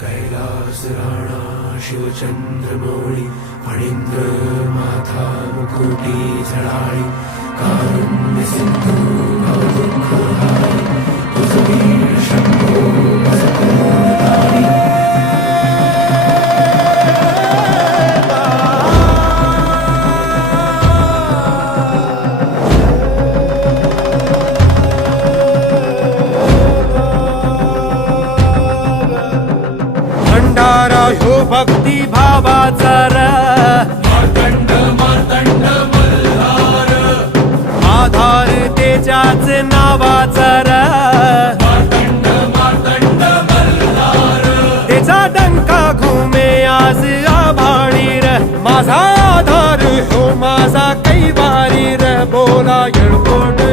कैलास राणा शिवचंद्रमौळी फणींद्र माथा मुकुटी झळाळी कारुण्य सिंधू भवदुःखहारी तुझवीर शंभो बसकोरधारी भंडारा ह्यो भक्ती भावाचा र मार्तंड मार्तंड मल्हार आधार त्याच्याच नावाचा र मार्तंड मार्तंड मल्हार त्याचा डंका घुमे आज आभाळी र माझा आधार ह्यो माझा कैवारी र बोला येळकोट